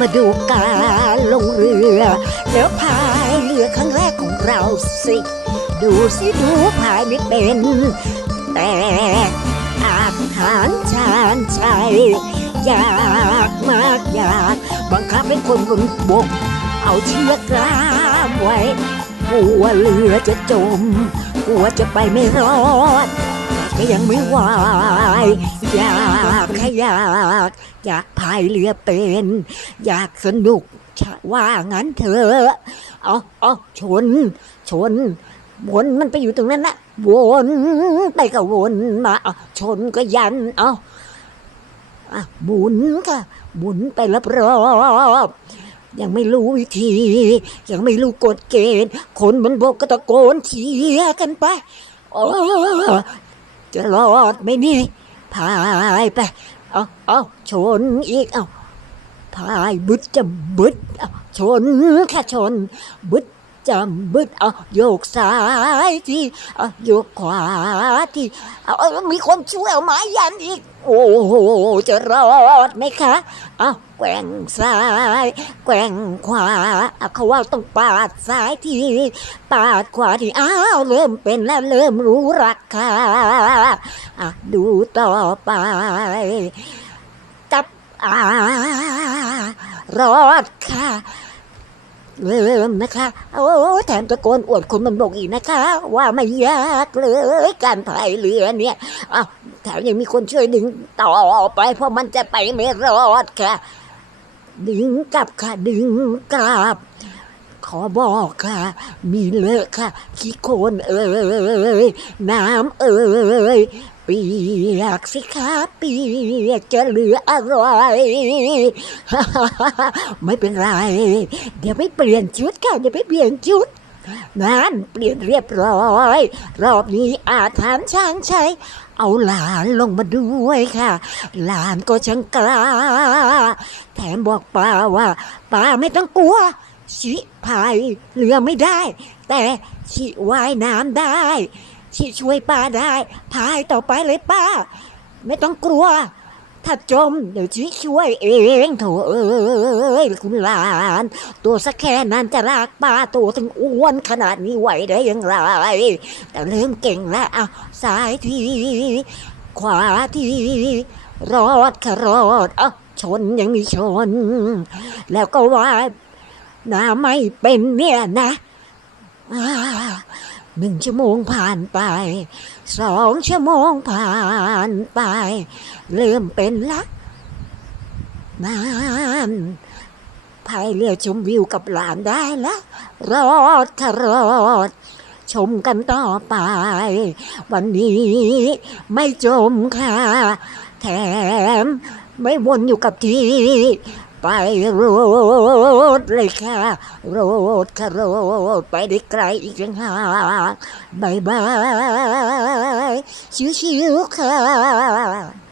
มาดูการลงเรือ แล้วพายเรือครั้งแรกของเราสิ ดูสิดูพายไม่เป็น แต่อาหารชาญชัยอยากมากอยากบังคับให้คนบนบก เอาเชือกล่ามไว้กลัวเรือจะจม กลัวจะไปไม่รอด ก็ยังไม่ไหวอยากแค่อยากอยากพายเรือเป็น อยากสนุกว่างั้นเถอะเอาเอาชน ชน วนมันไปอยู่ตรงนั้นนะวนไปก็วนมาเอาชนก็ยัน เอาอะหมุนค่ะหมุนไปรอบๆยังไม่รู้วิธี ยังไม่รู้กฎเกณฑ์ คนบนบกก็ตะโกนเชียร์กันไปโอ้ จะรอดไม่มีพายไป เอาเอาชนอีก เอาพายบึดจะบึดเอาชนค่ะชนบึด จำบึดเอาโยกซ้ายทีเอาโยกขวาทีเอาเอามีคนช่วยเอาไม้ยันอีก โอ้โหจะรอดไหมคะ เอาแกว่งซ้าย แกว่งขวาเขาว่าต้องปาดซ้ายทีปาดขวาทีอ้าวเริ่มเป็นแล้วเริ่มรู้รักค่ะอะดูต่อไปจับอ่ารอดค่ะ เลิมนะคะโอ้แถมตะโกนอวดคนมันบอกอีกนะคะ ว่าไม่ยากเลยการพายเรือเนี่ยอ้าวแถมยังมีคนช่วยดึงต่อไปเพราะมันจะไปไม่รอดค่ะ ดึงกลับค่ะดึงกลับ ขอบอกค่ะ มีเลอะค่ะขี้โคลนเอ่ยน้ำเอ่ยเปียกสิคะเปียกจะเหลืออะไรไม่เป็นไร เดี๋ยวไปเปลี่ยนชุดค่ะเดี๋ยวไปเปลี่ยนชุดนั่นเปลี่ยนเรียบร้อย รอบนี้อาถานช่างชัยเอาหลานลงมาด้วยค่ะ หลานก็ช่างกล้า แถมบอกป้าว่าป้าไม่ต้องกลัว ชิพายเรือไม่ได้ แต่ชิว่ายน้ำได้ชิช่วยป้าได้ พายต่อไปเลยป้า ไม่ต้องกลัว ถ้าจมเดี๋ยวชิช่วยเองโถเอ้ยคุณหลาน ตัวสักแค่นั้นจะลากป้าตัวถึงอ้วนขนาดนี้ไหวได้อยังไร แต่เริ่มเก่งแล้วเอาซ้ายที ขวาทีรอดค่ะรอดเอาชนยังมีชน แล้วก็ว่าย น้าไม่เป็นเนี่ยนะหนึ่งชั่วโมงผ่านไป สองชั่วโมงผ่านไป เริ่มเป็นละนานพายเรือชมวิวกับหลานได้ละรอดค่ะรอดชมกันต่อไป วันนี้ไม่จมค่ะ แถมไม่วนอยู่กับที่ ไปโรดเลยค่ะโรดค่ะโรดไปได้ไกลอีกจังหาบายบายชิวๆค่ะ